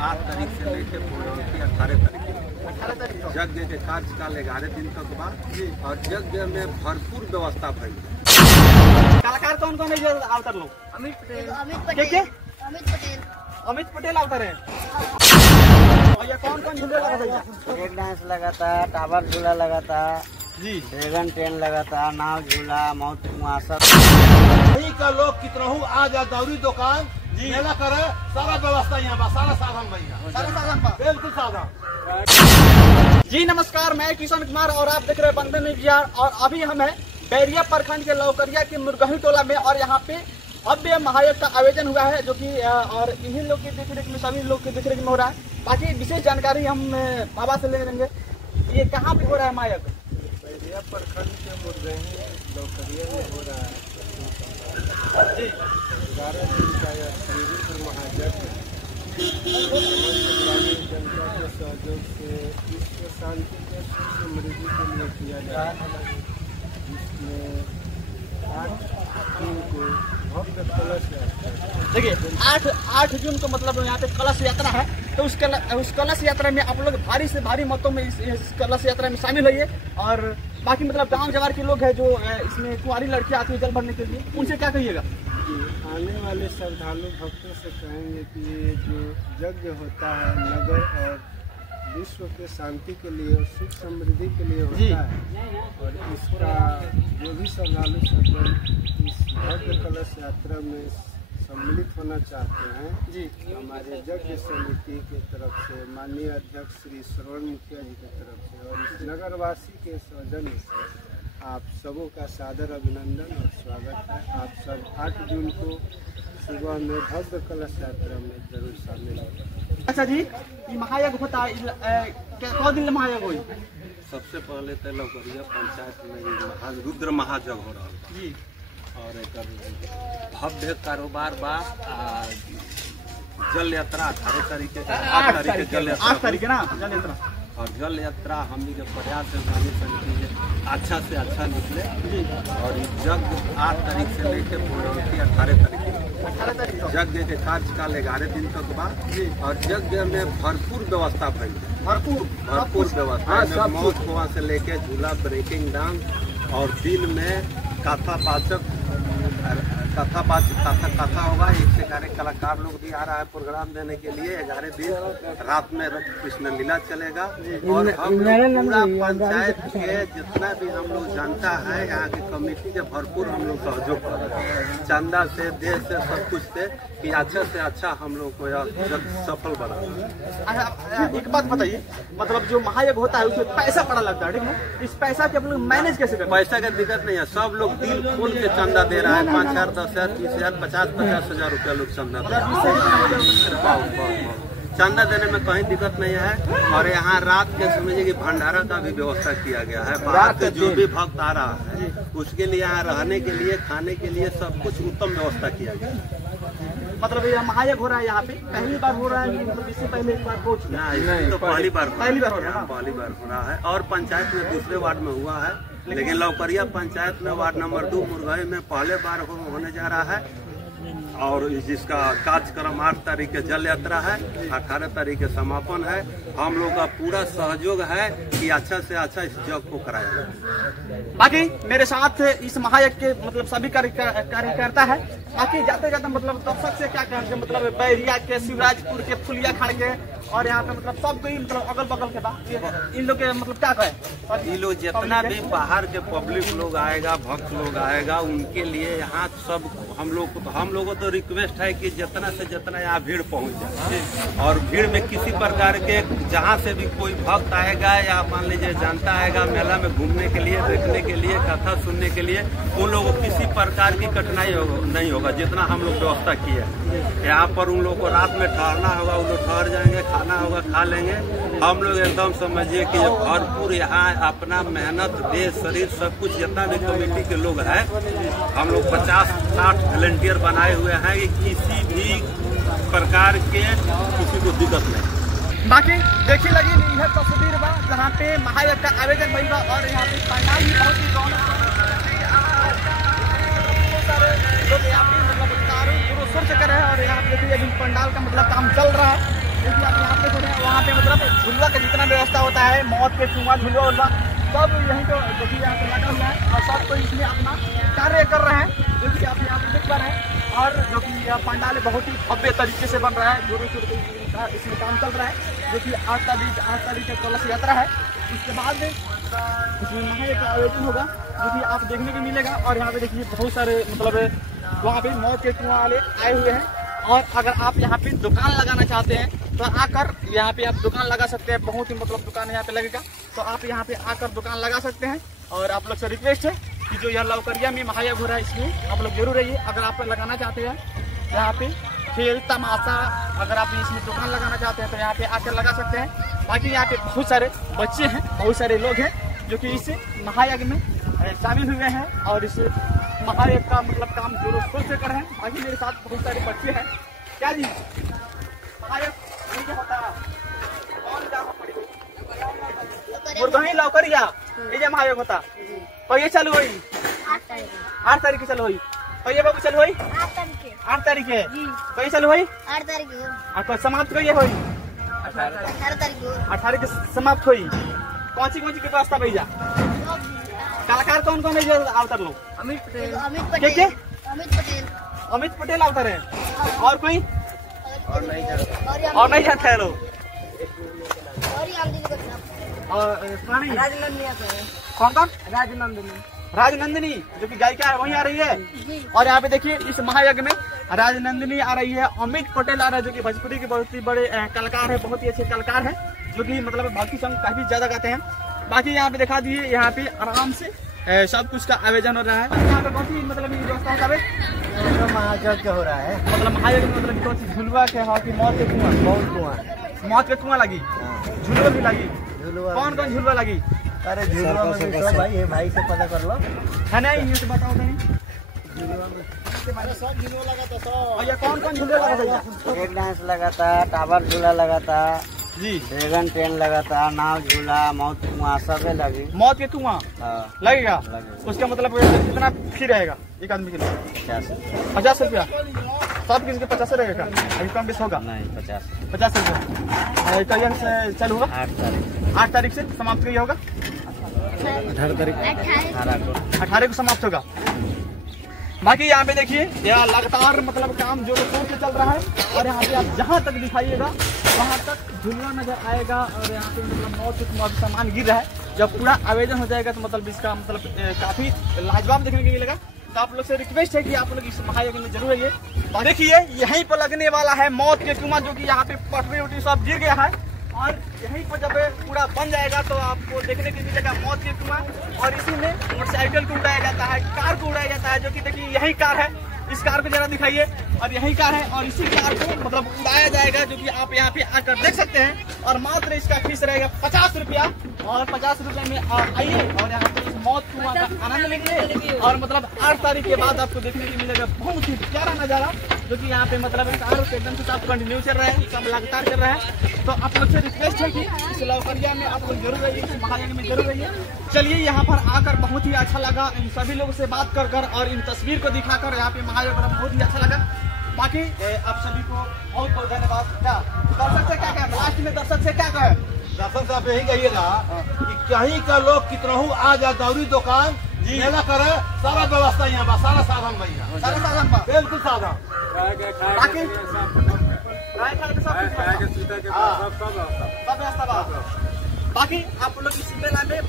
8 तारीख से लेकर पूर्णवती 18 तारीख यज्ञ के कार्यकाल 11 दिन तक बा और यज्ञ में भरपूर व्यवस्था भई। कलाकार कौन कौन है अवतार लोग? अमित पटेल अवतार है। और ये कौन कौन झूले लगा था? ब्रेक डांस लगा था, टावर झूला लगा था जी, ड्रैगन ट्रेन लगा था, नाव झूला, मौत कुआं सब। यही का लोग कितनहू आ जा दौरी दुकान मेला करे, सारा व्यवस्था यहाँ बा, सारा साधन भैया, सारा साधन बा, बिल्कुल साधन। जी नमस्कार, मैं किशन कुमार और आप देख रहे हैं बंधन मीडिया। और अभी हम है बैरिया प्रखंड के लौकरिया के मुरगही टोला में और यहाँ पे भव्य महायज्ञ का आयोजन हुआ है जो कि और इन्हीं लोग की देखरेख में, सभी लोग की देखरेख में हो रहा है। बाकी विशेष जानकारी हम बाबा से ले लेंगे। ये कहाँ पे हो रहा है महायज्ञ? बैरिया प्रखंड के मुरगही लौकरिया में हो रहा है जी। 11 दिन का यह श्रीविष्णु महायज्ञ जनता के सहयोग से विश्व शांति के सुख समृद्धि के लिए किया जा रहा है। इसमें 8 जून को भव्य कलश यात्रा, देखिए 8 जून को मतलब यहाँ पे कलश यात्रा है। तो उस कलश यात्रा में आप लोग भारी से भारी मतों में इस कलश यात्रा में शामिल होइए। और बाकी मतलब गांव जवार के लोग हैं जो इसमें कुंवारी लड़कियां आती है जल भरने के लिए, उनसे क्या कहिएगा? आने वाले श्रद्धालु भक्तों से कहेंगे कि ये जो यज्ञ होता है नगर और विश्व के शांति के लिए और सुख समृद्धि के लिए होता है और इसका जो भी श्रद्धालु सब इस भव्य कलश यात्रा में सम्मिलित होना चाहते हैं जी, हमारे यज्ञ समिति के तरफ से माननीय अध्यक्ष श्री श्रवण मुखिया जी की तरफ से और इस नगरवासी के सौजन्य से आप सबों का सादर अभिनंदन और स्वागत है। आप सब 8 जून को सुबह में भव्य कलश यात्रा में जरूर शामिल हों। अच्छा जी, ये महायज्ञ होता है कौ दिन महायज्ञ हुई? सबसे पहले तो लौकरिया पंचायत में रुद्र महायज्ञ हो रहा है जी और एक भव्य कारोबार बा जल यात्रा 18 तारीख के 8 तारीख के जल यात्रा 8 तारीख ना जल यात्रा। और जल यात्रा हम के प्रयास है गांधी समिति से अच्छा से अच्छा निकले और यज्ञ 8 तारीख से लेकर पूर्णवती 18 तारीख यज्ञ के कार्यकाल 11 दिन तक बा और यज्ञ में भरपूर व्यवस्था भई, भरपूर व्यवस्था मौत कुआं से लेके झूला, ब्रेकिंग डांस और दिन में कथा होगा। 1 से 11 कलाकार लोग भी आ रहा है प्रोग्राम देने के लिए। 11 दिन रात में कृष्ण लीला चलेगा और हम पूरा पंचायत के जितना भी हम लोग जानता है यहाँ की कमेटी के भरपूर हम लोग सहयोग कर रहे हैं, चंदा से, देश से, सब कुछ से कि अच्छा से अच्छा हम लोग को यह सफल बना। एक बात बताइए, मतलब जो महायज्ञ होता है उसमें पैसा बड़ा लगता है, ठीक है? इस पैसा के आप लोग मैनेज कैसे करते हैं? पैसा का दिक्कत नहीं है, सब लोग दिल खोल के चंदा दे रहा है। 5,000, 10,000, 20,000, 50,000 रुपया लोग चंदा दे रहा है। चंदा देने में कहीं दिक्कत नहीं है। और यहाँ रात के समझिए कि भंडारा का भी व्यवस्था किया गया है। बाहर से जो भी भक्त आ रहा है उसके लिए यहाँ रहने के लिए, खाने के लिए सब कुछ उत्तम व्यवस्था किया गया है। मतलब ये महायज्ञ हो रहा है यहाँ पे पहली बार हो रहा है, मतलब इससे पहले एक बार हो चुका है? नहीं, तो पहली बार हो रहा है और पंचायत में दूसरे वार्ड में हुआ है, लेकिन लौकरिया पंचायत में वार्ड नंबर 2 मुरगही में पहले बार होने जा रहा है। और जिसका कार्यक्रम 8 तारीख के जल यात्रा है, 18 तारीख के समापन है। हम लोग का पूरा सहयोग है कि अच्छा से अच्छा इस यज्ञ को कराया जाए। बाकी मेरे साथ इस महायज्ञ के मतलब सभी कार्यकर्ता है। बाकी जाते जाते मतलब दर्शक से क्या कहेंगे, मतलब बैरिया के, शिवराजपुर के, फुलिया खाड़ के और यहाँ पे मतलब सब कोई मतलब अगल बगल के बाद इन लोग के मतलब क्या कहें? ये लोग जितना भी बाहर के पब्लिक लोग आएगा, भक्त लोग आएगा, उनके लिए यहाँ सब हम लोगों को तो रिक्वेस्ट है कि जितना से जितना यहाँ भीड़ पहुँच जाए और भीड़ में किसी प्रकार के जहाँ से भी कोई भक्त आएगा या मान लीजिए जनता आएगा मेला में घूमने के लिए, देखने के लिए, कथा सुनने के लिए, उन लोगों को किसी प्रकार की कठिनाई नहीं होगा। जितना हम लोग व्यवस्था की है यहाँ पर उन लोगों को रात में ठहरना होगा, उन लोग ठहर जाएंगे, खाना होगा खा लेंगे। हम लोग एकदम समझिए कि भरपूर यहाँ अपना मेहनत, देह, शरीर सब कुछ जितना भी कमेटी के लोग हैं, हम लोग 50-60 वॉलंटियर बनाए हुए हैं कि किसी भी प्रकार के किसी को दिक्कत नहीं। बाकी देखी लगी यह तस्वीर बा जहाँ पे महायज्ञ का आयोजन भइल बा और यहाँ पे पंडाल भी बहुत ही रौनक लोग यहाँ पे मतलब सर्च कर रहे हैं और यहाँ पे देखिए पंडाल का मतलब काम चल रहा है। झुलवा का जितना व्यवस्था होता है, मौत के कुआं, झुलवा उलवा सब यहीं तो देखिए यहाँ पे लगा हुआ है और सब कोई इसमें अपना कार्य कर रहे हैं, जो कि आप यहाँ पे देख पा रहे हैं। और जो कि यह पंडाल बहुत ही भव्य तरीके से बन रहा है, जोरों शोरों का इसमें काम चल रहा है, जो कि 8 तारीख का कलश यात्रा है। उसके बाद इसमें महायज्ञ का आयोजन होगा, जो कि आप देखने को मिलेगा। और यहाँ पे देखिए बहुत सारे मतलब वहाँ पे मौत के कुआं वाले आए हुए हैं। और अगर आप यहाँ पे दुकान लगाना चाहते हैं तो आकर यहाँ पे आप दुकान लगा सकते हैं। बहुत ही मतलब दुकान यहाँ पे लगेगा, तो आप यहाँ पे आकर दुकान लगा सकते हैं। और आप लोग से रिक्वेस्ट है कि जो यह लौकरिया में महायज्ञ हो रहा है, इसमें आप लोग जरूर रहिए। अगर आप लगाना चाहते हैं यहाँ पे खेल तमाशा, अगर आप इसमें दुकान लगाना चाहते हैं तो यहाँ पे आकर लगा सकते हैं। बाकी यहाँ पे बहुत सारे बच्चे हैं, बहुत सारे लोग हैं जो कि इस महायज्ञ में शामिल हुए हैं और इस महायज्ञ का मतलब काम जोरों शोर से कर रहे हैं। बाकी मेरे साथ बहुत सारे बच्चे हैं। क्या जी महायज्ञ क्या होता है? मुर्गही लौकरिया ये महायज्ञ होता तो ये चालू हुई 8 तारीख की चालू हुई। तो ये बाबू चालू हुई 8 तारीख है। तो ये चालू हुई 8 तारीख को। समाप्त को ये हुई 18 तारीख को। 18 की समाप्त हुई। कौन सी की व्यवस्था भैया? कलाकार कौन कौन है जो अवतर लोग? अमित पटेल। अमित पटेल अवतर है। और कोई और नहीं जाता है लोग। और कौन कौन? राजनंदिनी जो कि गायिका है वहीं आ रही है। और यहाँ पे देखिए इस महायज्ञ में राजनंदिनी आ रही है, अमित पटेल आ रहा है जो कि भोजपुरी के बहुत ही बड़े कलाकार है, बहुत ही अच्छे कलाकार है, जो कि मतलब भक्ति सॉन्ग काफी ज्यादा गाते हैं। बाकी यहाँ पे दिखा दिए, यहाँ पे आराम से सब कुछ का आयोजन हो रहा है। यहाँ पे बहुत ही मतलब व्यवस्था होता है, महायज्ञ हो रहा है। मतलब महायज्ञ मतलब कौन सी झुलवा के हाँ की मौत के कुआं, मौत के कुआं लगी, झुलवा भी लगी। कौन कौन झुलवा लगी? अरे झुलवा में भाई ये भाई से पता कर लो है नहीं, ये तो बताओ नहीं। और ये कौन कौन झूले लगा भैया? ब्रेक डांस लगा था, टावर झूला लगा था जी, ड्रैगन ट्रेन लगा था, नाव झूला, मौत कुआं सब लगी। मौत के कुआं लगेगा। उसका मतलब कितना फी रहेगा एक आदमी के लिए? 50 रुपया। सब किसी के 50 रहेगा, अभी कम बेस होगा? नहीं 50 रुपया। तो यह चालू होगा 8 तारीख से, समाप्त कहीं होगा 18 को समाप्त होगा। बाकी यहाँ पे देखिए यह लगातार मतलब काम जोरों शोर से चल रहा है। और यहाँ पे आप जहाँ तक दिखाइएगा वहाँ तक झुलवा नजर आएगा। और यहाँ पे मतलब मौत के सामान गिर रहा है। जब पूरा आवेदन हो जाएगा तो मतलब इसका मतलब काफी लाजवाब देखने को मिलेगा। तो आप लोग से रिक्वेस्ट है कि आप लोग इस महायज्ञ में जरूर आइए। और देखिए यहीं पर लगने वाला है मौत के कुआं, जो कि यहाँ पे पटरी उटरी सब गिर गया है। और यहीं पर जब पूरा बन जाएगा तो आपको देखने को मिलेगा मौत के कुआं। और इसी में मोटरसाइकिल को उड़ाया जाता है, कार को उड़ाया जाता है, जो कि देखिए यही कार है। इस कार को जरा दिखाइए, और यही कार है और इसी कार को मतलब उड़ाया जाएगा, जो कि आप यहाँ पे आकर देख सकते हैं। और मात्र इसका फीस रहेगा 50 रुपया। और 50 रुपये में आइए और यहाँ पे इस मौत कुआं का आनंद लीजिए। और मतलब 8 तारीख के बाद आपको देखने को मिलेगा बहुत ही प्यारा नजारा, जो कि यहाँ पे मतलब एकदम से आप कंटिन्यू चल रहा है, सब लगातार चल रहा है। तो आप लोग से रिक्वेस्ट है कि इस लौकरिया में आप लोग जरूर रहिए, इस महायज्ञ में जरूर रहिए। चलिए यहाँ पर आकर बहुत ही अच्छा लगा, इन सभी लोगों से बात कर और इन तस्वीर को दिखाकर यहाँ पे महायज्ञ बहुत ही अच्छा लगा। बाकी आप सभी को बहुत बहुत धन्यवाद। क्या दर्शक से क्या कहें? लास्ट में दर्शक से क्या कहें? दर्शन साहब यही कहिएगा कि कहीं का लोग कितना आ जा दौरी दुकान मेला करे, सारा व्यवस्था यहाँ बा, सारा साधन भैया, सारा साधन बा, बिल्कुल साधन। बाकी सब व्यवस्था बा। बाकी आप लोग इस मेला में